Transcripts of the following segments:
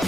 Hey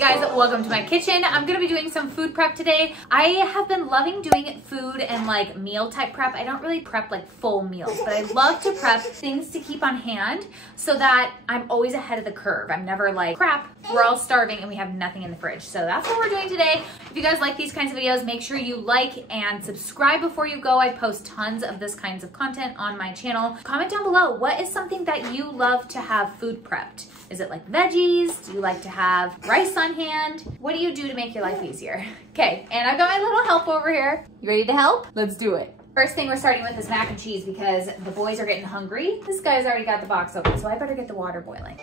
guys, welcome to my kitchen. I'm gonna be doing some food prep today. I have been loving doing food and like meal type prep. I don't really prep like full meals, but I love to prep things to keep on hand so that I'm always ahead of the curve. I'm never like, crap, we're all starving and we have nothing in the fridge. So that's what we're doing today. If you guys like these kinds of videos, make sure you like and subscribe before you go. I post tons of this kinds of content on my channel. Comment down below, what is something that you love to have food prepped? Is it like veggies? Do you like to have rice on hand? What do you do to make your life easier? Okay, and I've got my little help over here. You ready to help? Let's do it. First thing we're starting with is mac and cheese because the boys are getting hungry. This guy's already got the box open, so I better get the water boiling.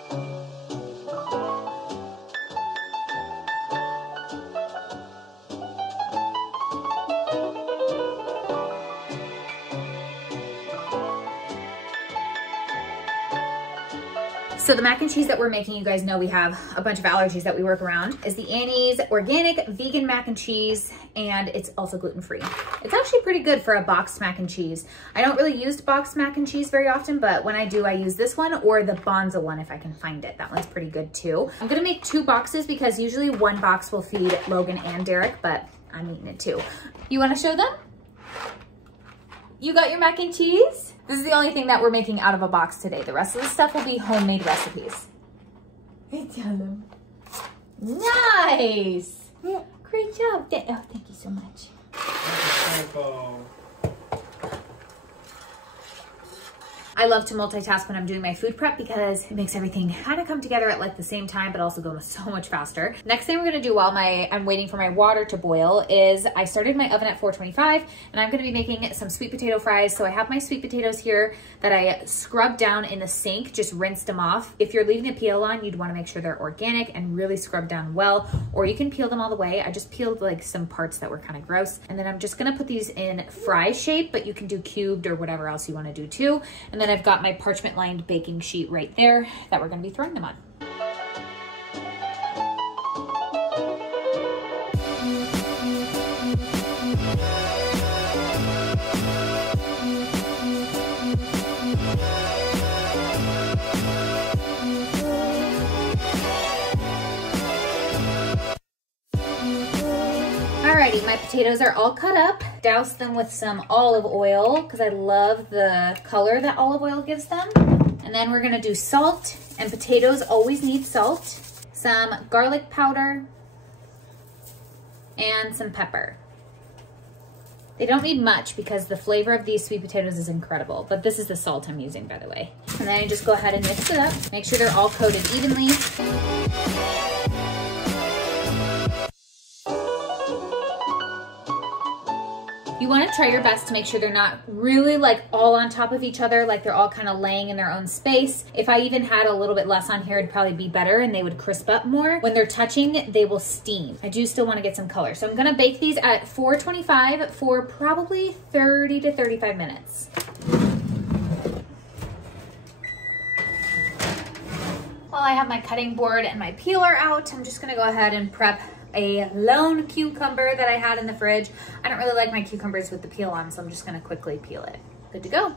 So the mac and cheese that we're making, you guys know we have a bunch of allergies that we work around, is the Annie's organic vegan mac and cheese, and it's also gluten-free. It's actually pretty good for a boxed mac and cheese. I don't really use boxed mac and cheese very often, but when I do, I use this one or the Bonza one if I can find it. That one's pretty good too. I'm gonna make 2 boxes because usually 1 box will feed Logan and Derek, but I'm eating it too. You wanna show them? You got your mac and cheese? This is the only thing that we're making out of a box today. The rest of the stuff will be homemade recipes. Hey, tell them. Nice. Great job. Oh, thank you so much. I love to multitask when I'm doing my food prep because it makes everything kind of come together at like the same time, but also go so much faster. Next thing we're gonna do while I'm waiting for my water to boil is I started my oven at 425 and I'm gonna be making some sweet potato fries. So I have my sweet potatoes here that I scrubbed down in the sink, just rinsed them off. If you're leaving a peel on, you'd wanna make sure they're organic and really scrubbed down well, or you can peel them all the way. I just peeled like some parts that were kind of gross. And then I'm just gonna put these in fry shape, but you can do cubed or whatever else you wanna do too. And then I've got my parchment lined baking sheet right there that we're gonna be throwing them on. Alrighty, my potatoes are all cut up. Douse them with some olive oil because I love the color that olive oil gives them. And then we're gonna do salt, and potatoes always need salt, some garlic powder, and some pepper. They don't need much because the flavor of these sweet potatoes is incredible, but this is the salt I'm using, by the way. And then I just go ahead and mix it up. Make sure they're all coated evenly. You want to try your best to make sure they're not really like all on top of each other, like they're all kind of laying in their own space. If I even had a little bit less on here, it'd probably be better and they would crisp up more. When they're touching, they will steam. I do still want to get some color. So I'm going to bake these at 425 for probably 30 to 35 minutes. While I have my cutting board and my peeler out, I'm just going to go ahead and prep a lone cucumber that I had in the fridge. I don't really like my cucumbers with the peel on, so I'm just gonna quickly peel it. Good to go.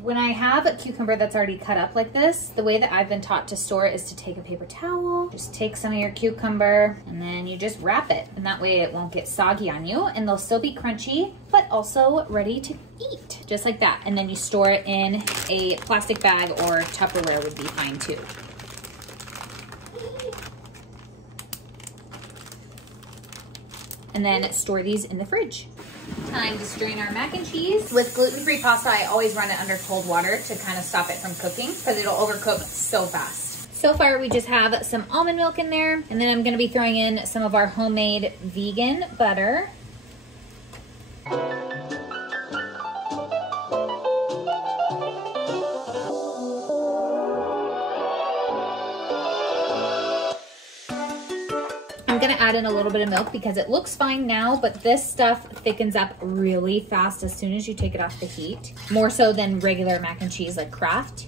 When I have a cucumber that's already cut up like this, the way that I've been taught to store it is to take a paper towel, just take some of your cucumber, and then you just wrap it. And that way it won't get soggy on you, and they'll still be crunchy, but also ready to eat, just like that. And then you store it in a plastic bag, or Tupperware would be fine too. And then store these in the fridge. Time to strain our mac and cheese. With gluten-free pasta, I always run it under cold water to kind of stop it from cooking because it'll overcook so fast. So far, we just have some almond milk in there, and then I'm gonna be throwing in some of our homemade vegan butter. I'm gonna add in a little bit of milk because it looks fine now, but this stuff thickens up really fast as soon as you take it off the heat. More so than regular mac and cheese like Kraft.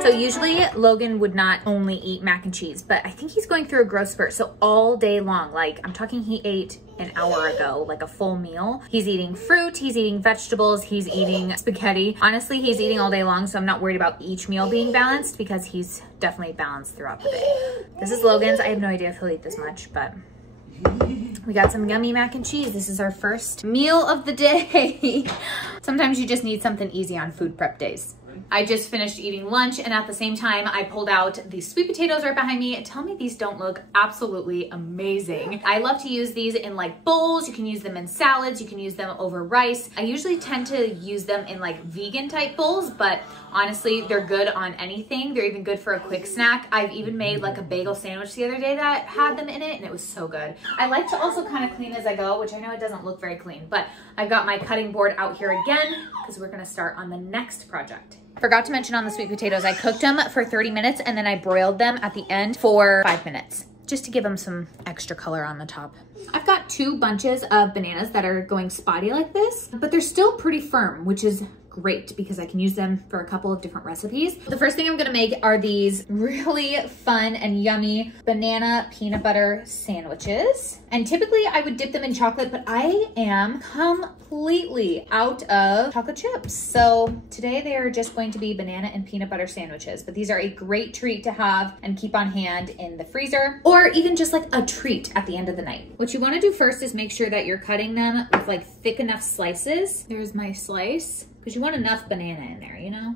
So usually Logan would not only eat mac and cheese, but I think he's going through a growth spurt. So all day long, like I'm talking he ate an hour ago, like a full meal. He's eating fruit, he's eating vegetables, he's eating spaghetti. Honestly, he's eating all day long, so I'm not worried about each meal being balanced because he's definitely balanced throughout the day. This is Logan's. I have no idea if he'll eat this much, but we got some yummy mac and cheese. This is our first meal of the day. Sometimes you just need something easy on food prep days. I just finished eating lunch, and at the same time I pulled out these sweet potatoes right behind me. Tell me these don't look absolutely amazing. I love to use these in like bowls. You can use them in salads. You can use them over rice. I usually tend to use them in like vegan type bowls, but honestly, they're good on anything. They're even good for a quick snack. I've even made like a bagel sandwich the other day that had them in it, and it was so good. I like to also kind of clean as I go, which I know it doesn't look very clean, but I've got my cutting board out here again because we're gonna start on the next project. Forgot to mention on the sweet potatoes, I cooked them for 30 minutes and then I broiled them at the end for 5 minutes, just to give them some extra color on the top. I've got 2 bunches of bananas that are going spotty like this, but they're still pretty firm, which is great because I can use them for a couple of different recipes. The first thing I'm gonna make are these really fun and yummy banana peanut butter sandwiches. And typically I would dip them in chocolate, but I am completely out of chocolate chips. So today they are just going to be banana and peanut butter sandwiches, but these are a great treat to have and keep on hand in the freezer, or even just like a treat at the end of the night. What you wanna do first is make sure that you're cutting them with like thick enough slices. There's my slice. Because you want enough banana in there, you know?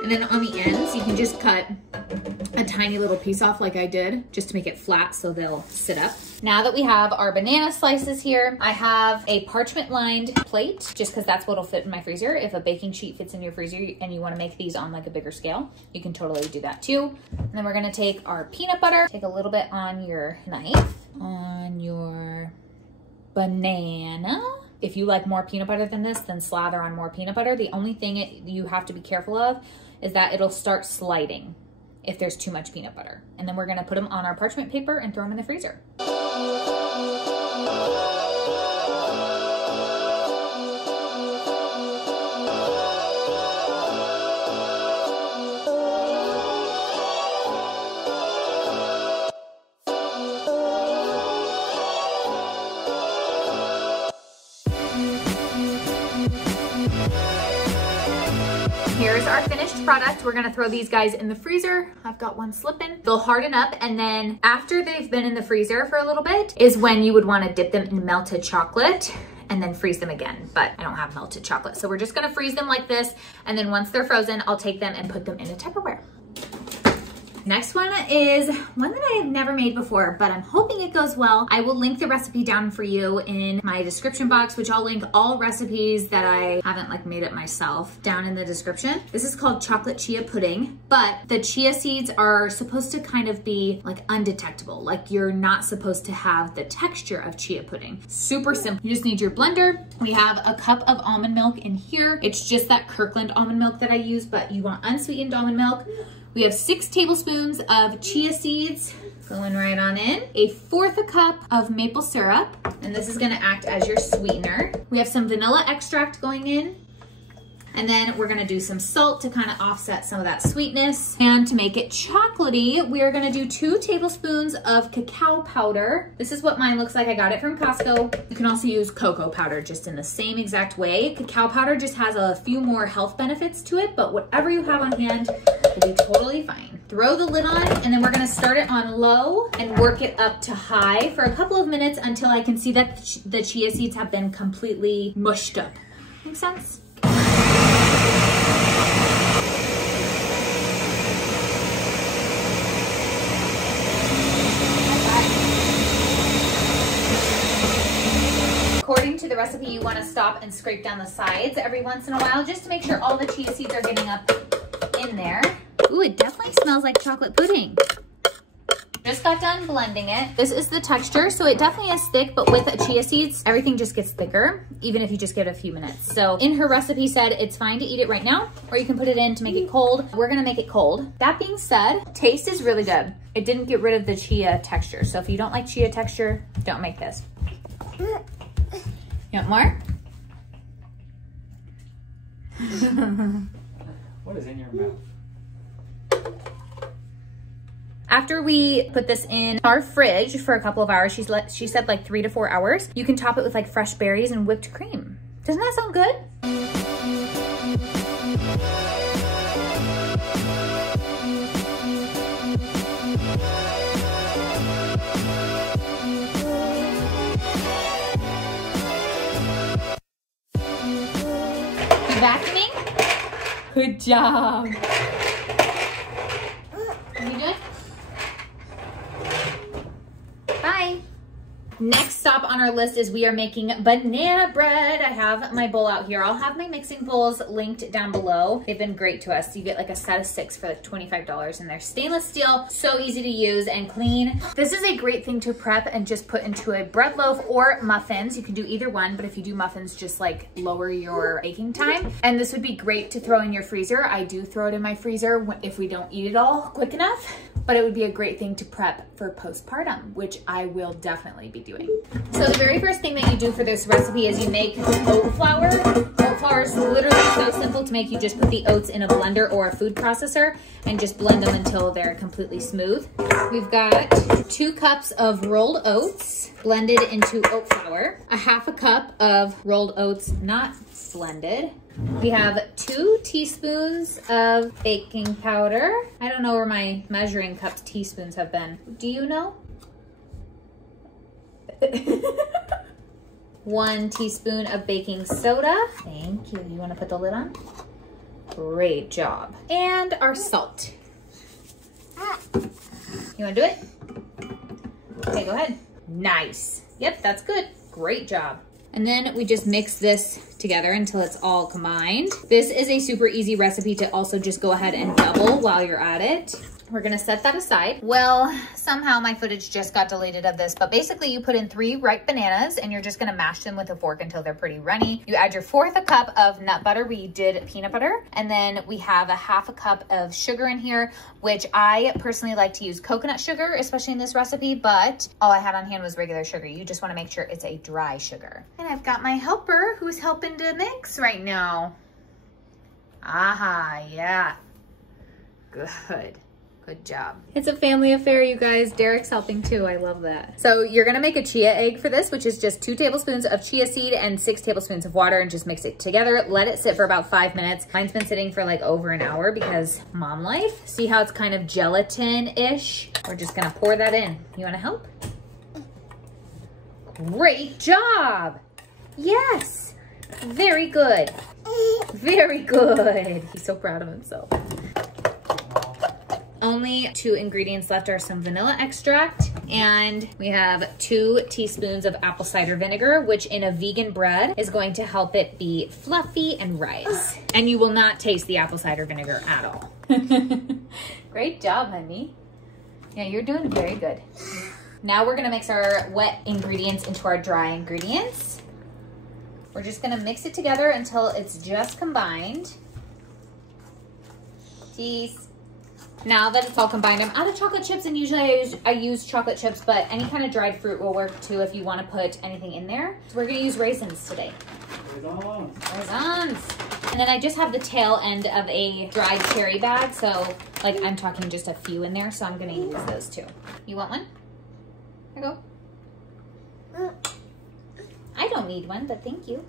And then on the ends, you can just cut a tiny little piece off like I did, just to make it flat so they'll sit up. Now that we have our banana slices here, I have a parchment lined plate, just because that's what'll fit in my freezer. If a baking sheet fits in your freezer and you wanna make these on like a bigger scale, you can totally do that too. And then we're gonna take our peanut butter, take a little bit on your knife, on your banana. If you like more peanut butter than this, then slather on more peanut butter. The only thing you have to be careful of is that it'll start sliding if there's too much peanut butter. And then we're gonna put them on our parchment paper and throw them in the freezer. Here's our finished product. We're gonna throw these guys in the freezer. I've got one slipping. They'll harden up, and then after they've been in the freezer for a little bit is when you would wanna dip them in melted chocolate and then freeze them again, but I don't have melted chocolate. So we're just gonna freeze them like this, and then once they're frozen, I'll take them and put them in a Tupperware. Next one is one that I have never made before, but I'm hoping it goes well. I will link the recipe down for you in my description box, which I'll link all recipes that I haven't like made it myself down in the description. This is called chocolate chia pudding, but the chia seeds are supposed to kind of be like undetectable. Like you're not supposed to have the texture of chia pudding. Super simple. You just need your blender. We have a cup of almond milk in here. It's just that Kirkland almond milk that I use, but you want unsweetened almond milk. We have 6 tablespoons of chia seeds going right on in, 1/4 cup of maple syrup, and this is gonna act as your sweetener. We have some vanilla extract going in, and then we're gonna do some salt to kind of offset some of that sweetness. And to make it chocolatey, we are gonna do 2 tablespoons of cacao powder. This is what mine looks like. I got it from Costco. You can also use cocoa powder just in the same exact way. Cacao powder just has a few more health benefits to it, but whatever you have on hand will be totally fine. Throw the lid on, and then we're gonna start it on low and work it up to high for a couple of minutes until I can see that the chia seeds have been completely mushed up. Make sense? According to the recipe, you want to stop and scrape down the sides every once in a while just to make sure all the chia seeds are getting up in there. Ooh, it definitely smells like chocolate pudding. Just got done blending it. This is the texture, so it definitely is thick, but with chia seeds, everything just gets thicker, even if you just give it a few minutes. So in her recipe said it's fine to eat it right now, or you can put it in to make it cold. We're gonna make it cold. That being said, taste is really good. It didn't get rid of the chia texture. So if you don't like chia texture, don't make this. You want more? What is in your mouth? After we put this in our fridge for a couple of hours, she said like 3 to 4 hours, you can top it with like fresh berries and whipped cream. Doesn't that sound good? You vacuuming? Good job. What are you doing? Bye. Next stop on our list is we are making banana bread. I have my bowl out here. I'll have my mixing bowls linked down below. They've been great to us. You get like a set of 6 for like $25 and they're stainless steel, so easy to use and clean. This is a great thing to prep and just put into a bread loaf or muffins. You can do either one, but if you do muffins, just like lower your baking time. And this would be great to throw in your freezer. I do throw it in my freezer if we don't eat it all quick enough, but it would be a great thing to prep for postpartum, which I will definitely be doing. So the very first thing that you do for this recipe is you make oat flour. Oat flour is literally so simple to make. You just put the oats in a blender or a food processor and just blend them until they're completely smooth. We've got 2 cups of rolled oats blended into oat flour, a half a cup of rolled oats not blended. We have 2 teaspoons of baking powder. I don't know where my measuring cups teaspoons have been. Do you know? 1 teaspoon of baking soda. Thank you. You want to put the lid on? Great job. And our salt. You want to do it? Okay, go ahead. Nice. Yep, that's good. Great job. And then we just mix this together until it's all combined. This is a super easy recipe to also just go ahead and double while you're at it. We're gonna set that aside. Well, somehow my footage just got deleted of this, but basically you put in 3 ripe bananas and you're just gonna mash them with a fork until they're pretty runny. You add your 1/4 cup of nut butter. We did peanut butter. And then we have a 1/2 cup of sugar in here, which I personally like to use coconut sugar, especially in this recipe, but all I had on hand was regular sugar. You just wanna make sure it's a dry sugar. And I've got my helper who's helping to mix right now. Aha, yeah, good. Good job. It's a family affair, you guys. Derek's helping too. I love that. So you're gonna make a chia egg for this, which is just 2 tablespoons of chia seed and 6 tablespoons of water, and just mix it together. Let it sit for about 5 minutes. Mine's been sitting for like over an hour because mom life. See how it's kind of gelatin-ish? We're just gonna pour that in. You wanna help? Great job. Yes. Very good. Very good. He's so proud of himself. Only 2 ingredients left are some vanilla extract, and we have 2 teaspoons of apple cider vinegar, which in a vegan bread is going to help it be fluffy and rise. And you will not taste the apple cider vinegar at all. Great job, honey. Yeah, you're doing very good. Now we're gonna mix our wet ingredients into our dry ingredients. We're just gonna mix it together until it's just combined. Cheese. Now that it's all combined, I'm out of chocolate chips, and usually I use chocolate chips, but any kind of dried fruit will work too if you want to put anything in there. So we're gonna use raisins today. Raisins. Raisins. And then I just have the tail end of a dried cherry bag, so like I'm talking just a few in there, so I'm gonna use those too. You want one? Here you go. I don't need one, but thank you.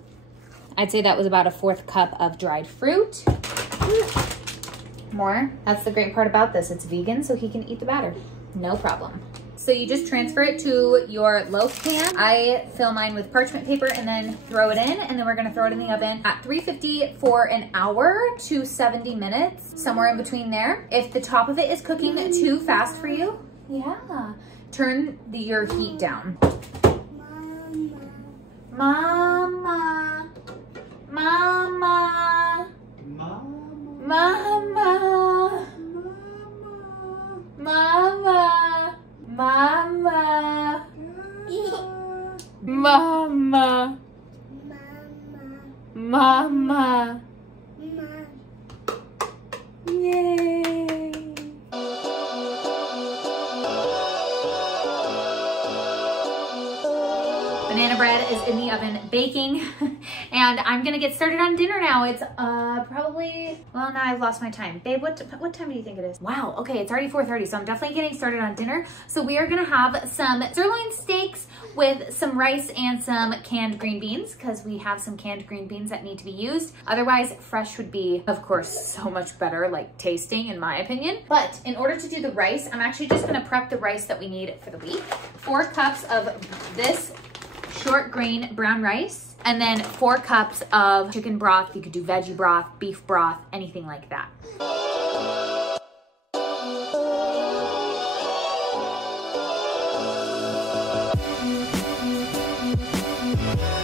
I'd say that was about a 1/4 cup of dried fruit. More. That's the great part about this. It's vegan, so he can eat the batter. No problem. So you just transfer it to your loaf pan. I fill mine with parchment paper and then throw it in, and then we're gonna throw it in the oven at 350 for an hour to 70 minutes, somewhere in between there. If the top of it is cooking too fast for you, yeah, turn your heat down. Mama, mama, mama, mama, mama, banana bread is in the oven baking and I'm gonna get started on dinner now. It's probably, well, now I've lost my time. Babe, what time do you think it is? Wow, okay, it's already 4:30, so I'm definitely getting started on dinner. So we are gonna have some sirloin steaks with some rice and some canned green beans, because we have some canned green beans that need to be used. Otherwise, fresh would be, of course, so much better, like tasting in my opinion. But in order to do the rice, I'm actually just gonna prep the rice that we need for the week. 4 cups of this short grain brown rice, and then 4 cups of chicken broth. You could do veggie broth, beef broth, anything like that.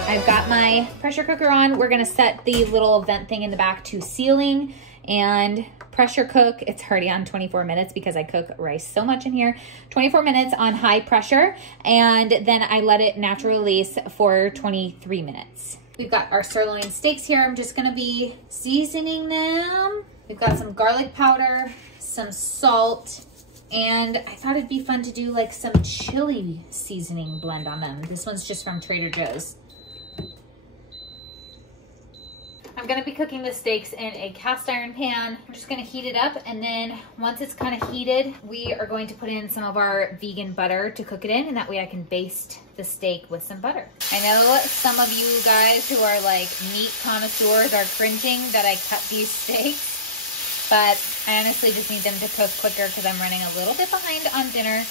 I've got my pressure cooker on. We're gonna set the little vent thing in the back to sealing and pressure cook. It's already on 24 minutes because I cook rice so much in here. 24 minutes on high pressure, and then I let it natural release for 23 minutes. We've got our sirloin steaks here. I'm just gonna be seasoning them. We've got some garlic powder, some salt, and I thought it'd be fun to do like some chili seasoning blend on them. This one's just from Trader Joe's. I'm gonna be cooking the steaks in a cast iron pan. I'm just gonna heat it up, and then once it's kind of heated, we are going to put in some of our vegan butter to cook it in, and that way I can baste the steak with some butter. I know some of you guys who are like meat connoisseurs are cringing that I cut these steaks, but I honestly just need them to cook quicker because I'm running a little bit behind on dinner.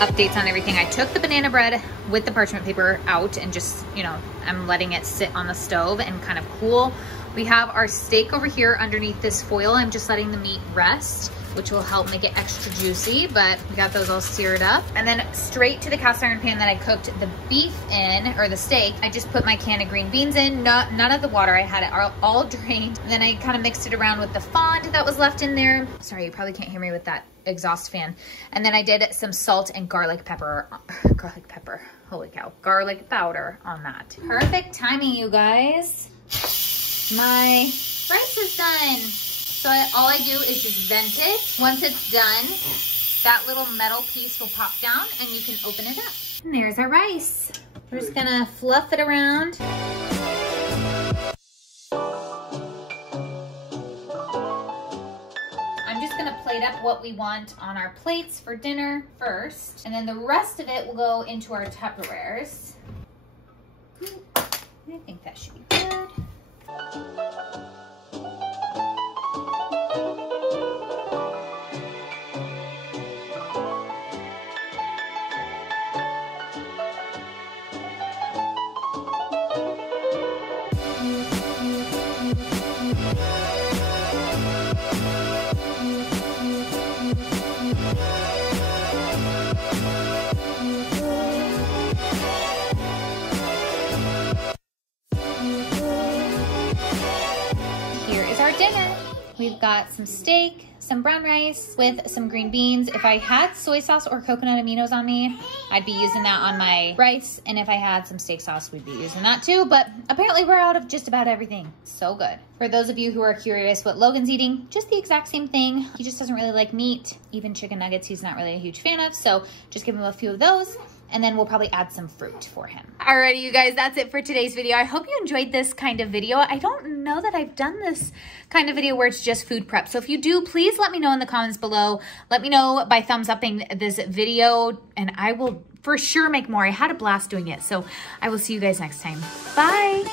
Updates on everything. I took the banana bread with the parchment paper out and just, you know, I'm letting it sit on the stove and kind of cool. We have our steak over here underneath this foil. I'm just letting the meat rest, which will help make it extra juicy, but we got those all seared up. And then straight to the cast iron pan that I cooked the beef in, or the steak, I just put my can of green beans in, none of the water. I had it all drained. And then I kind of mixed it around with the fond that was left in there. Sorry, you probably can't hear me with that exhaust fan. And then I did some salt and garlic pepper, holy cow, garlic powder on that. Perfect timing, you guys. My rice is done. So all I do is just vent it. Once it's done, that little metal piece will pop down and you can open it up. And there's our rice. We're just gonna fluff it around. I'm just gonna plate up what we want on our plates for dinner first, and then the rest of it will go into our Tupperwares. I think that should be good. Dinner. We've got some steak, some brown rice with some green beans. If I had soy sauce or coconut aminos on me, I'd be using that on my rice. And if I had some steak sauce, we'd be using that too. But apparently we're out of just about everything. So good. For those of you who are curious what Logan's eating, just the exact same thing. He just doesn't really like meat. Even chicken nuggets, he's not really a huge fan of. So just give him a few of those. And then we'll probably add some fruit for him. Alrighty, you guys, that's it for today's video. I hope you enjoyed this kind of video. I don't know that I've done this kind of video where it's just food prep. So if you do, please let me know in the comments below. Let me know by thumbs upping this video, and I will for sure make more. I had a blast doing it. So I will see you guys next time. Bye.